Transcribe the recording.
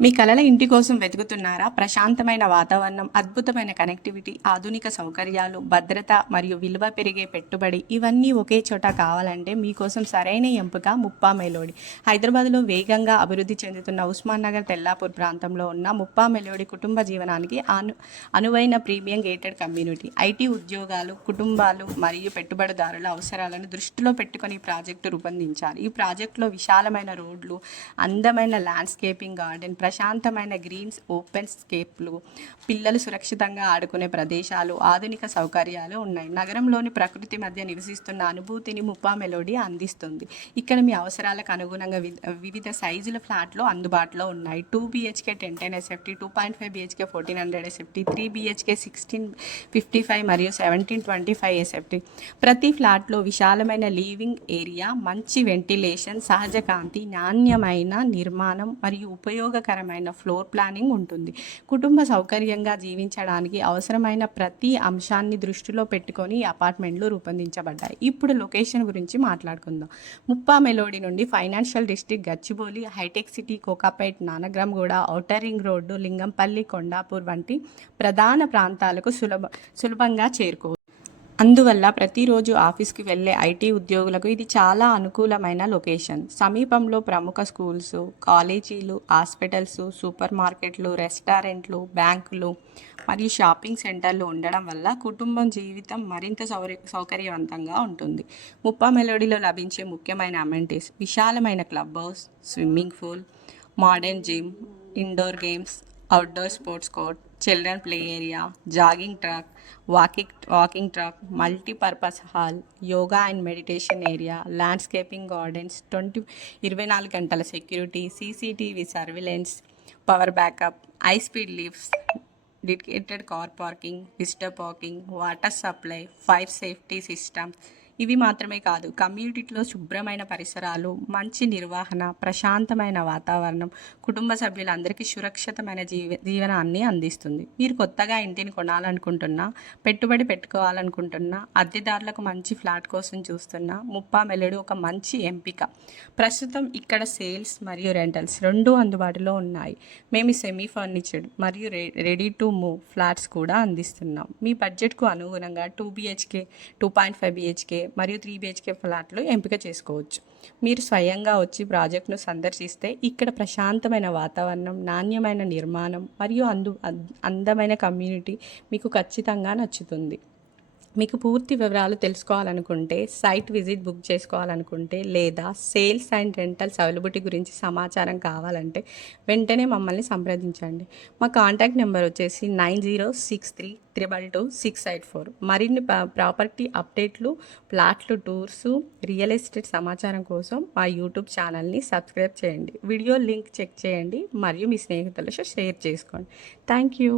మీ కలల ఇంటి కోసం వెతుకుతున్నారా? ప్రశాంతమైన వాతావరణం, అద్భుతమైన కనెక్టివిటీ, ఆధునిక సౌకర్యాలు, భద్రత మరియు విలువ పెరిగే పెట్టుబడి ఇవన్నీ ఒకే చోట కావాలంటే మీకోసం సరైన ఎంపిక ముప్పా మెలోడీ. హైదరాబాద్లో వేగంగా అభివృద్ధి చెందుతున్న ఉస్మాన్ నగర్ తెల్లాపూర్ ప్రాంతంలో ఉన్న ముప్పా మెలోడీ కుటుంబ జీవనానికి అనువైన ప్రీమియం గేటెడ్ కమ్యూనిటీ. ఐటీ ఉద్యోగాలు, కుటుంబాలు మరియు పెట్టుబడిదారుల అవసరాలను దృష్టిలో పెట్టుకొని ఈ ప్రాజెక్టు రూపొందించారు. ఈ ప్రాజెక్టులో విశాలమైన రోడ్లు, అందమైన ల్యాండ్స్కేపింగ్ గార్డెన్, ప్రశాంతమైన గ్రీన్స్ ఓపెన్ స్కేప్లు, పిల్లలు సురక్షితంగా ఆడుకునే ప్రదేశాలు, ఆధునిక సౌకర్యాలు ఉన్నాయి. నగరంలోని ప్రకృతి మధ్య నివసిస్తున్న అనుభూతిని ముప్పా మెలోడీ అందిస్తుంది. ఇక్కడ మీ అవసరాలకు అనుగుణంగా వివిధ సైజుల ఫ్లాట్లు అందుబాటులో ఉన్నాయి. 2 BHK 1010 SFT, 2.5 BHK 1400 SFT, 3 BHK 1655 మరియు 1725 SFT. ప్రతి ఫ్లాట్లో విశాలమైన లివింగ్ ఏరియా, మంచి వెంటిలేషన్, సహజ కాంతి, నాణ్యమైన నిర్మాణం మరియు ఉపయోగకరమైన ఫ్లోర్ ప్లానింగ్ ఉంటుంది. కుటుంబ సౌకర్యంగా జీవించడానికి అవసరమైన ప్రతి అంశాన్ని దృష్టిలో పెట్టుకొని ఈ అపార్ట్మెంట్లు రూపొందించబడ్డాయి. ఇప్పుడు లొకేషన్ గురించి మాట్లాడుకుందాం. ముప్పా మెలోడీ నుండి financial district Gachibowli, hitech city, Kokapet, Nanakramguda, outer ring road, Lingampalli, Kondapur వంటి ప్రధాన ప్రాంతాలకు సులభంగా చేరుకోవచ్చు. అందువల్ల ప్రతిరోజు ఆఫీస్కి వెళ్ళే ఐటీ ఉద్యోగులకు ఇది చాలా అనుకూలమైన లొకేషన్. సమీపంలో ప్రముఖ స్కూల్స్, కాలేజీలు, హాస్పిటల్స్, సూపర్ మార్కెట్లు, రెస్టారెంట్లు, బ్యాంకులు మరియు షాపింగ్ సెంటర్లు ఉండడం వల్ల కుటుంబం జీవితం మరింత సౌకర్యవంతంగా ఉంటుంది. ముప్పా మెలోడీలో లభించే ముఖ్యమైన అమెంటీస్: విశాలమైన club house, swimming pool, modern gym, indoor games, outdoor sports court, children play area, jogging track, walking track, multipurpose hall, yoga and meditation area, landscaping gardens, 24 గంటల security, CCTV surveillance, power backup, high speed lifts, dedicated car parking, visitor parking, water supply, fire safety systems. ఇవి మాత్రమే కాదు, కమ్యూనిటీలో శుభ్రమైన పరిసరాలు, మంచి నిర్వహణ, ప్రశాంతమైన వాతావరణం కుటుంబ సభ్యులందరికీ సురక్షితమైన జీవనాన్ని అందిస్తుంది. మీరు కొత్తగా ఇంటిని కొనాలనుకుంటున్నా, పెట్టుబడి పెట్టుకోవాలనుకుంటున్నా, అద్దెదారులకు మంచి ఫ్లాట్ కోసం చూస్తున్నా, ముప్పా మెలోడీ ఒక మంచి ఎంపిక. ప్రస్తుతం ఇక్కడ సేల్స్ మరియు రెంటల్స్ రెండూ అందుబాటులో ఉన్నాయి. మేము సెమీ ఫర్నిచర్డ్ మరియు రెడీ టు మూవ్ ఫ్లాట్స్ కూడా అందిస్తున్నాం. మీ బడ్జెట్కు అనుగుణంగా 2 BHK, 2.5 BHK మరియు 3 BHK ఫ్లాట్లు ఎంపిక చేసుకోవచ్చు. మీరు స్వయంగా వచ్చి ప్రాజెక్టును సందర్శిస్తే ఇక్కడ ప్రశాంతమైన వాతావరణం, నాణ్యమైన నిర్మాణం మరియు అందమైన కమ్యూనిటీ మీకు ఖచ్చితంగా నచ్చుతుంది. మీకు పూర్తి వివరాలు తెలుసుకోవాలనుకుంటే, సైట్ విజిట్ బుక్ చేసుకోవాలనుకుంటే, లేదా సేల్స్ అండ్ రెంటల్స్ అవైలబిలిటీ గురించి సమాచారం కావాలంటే వెంటనే మమ్మల్ని సంప్రదించండి. మా కాంటాక్ట్ నెంబర్ వచ్చేసి 9063222684. మరిన్ని ప్రాపర్టీ అప్డేట్లు, ఫ్లాట్లు టూర్సు, రియల్ ఎస్టేట్ సమాచారం కోసం మా యూట్యూబ్ ఛానల్ని సబ్స్క్రైబ్ చేయండి. వీడియో లింక్ చెక్ చేయండి మరియు మీ స్నేహితులతో షేర్ చేసుకోండి. Thank you.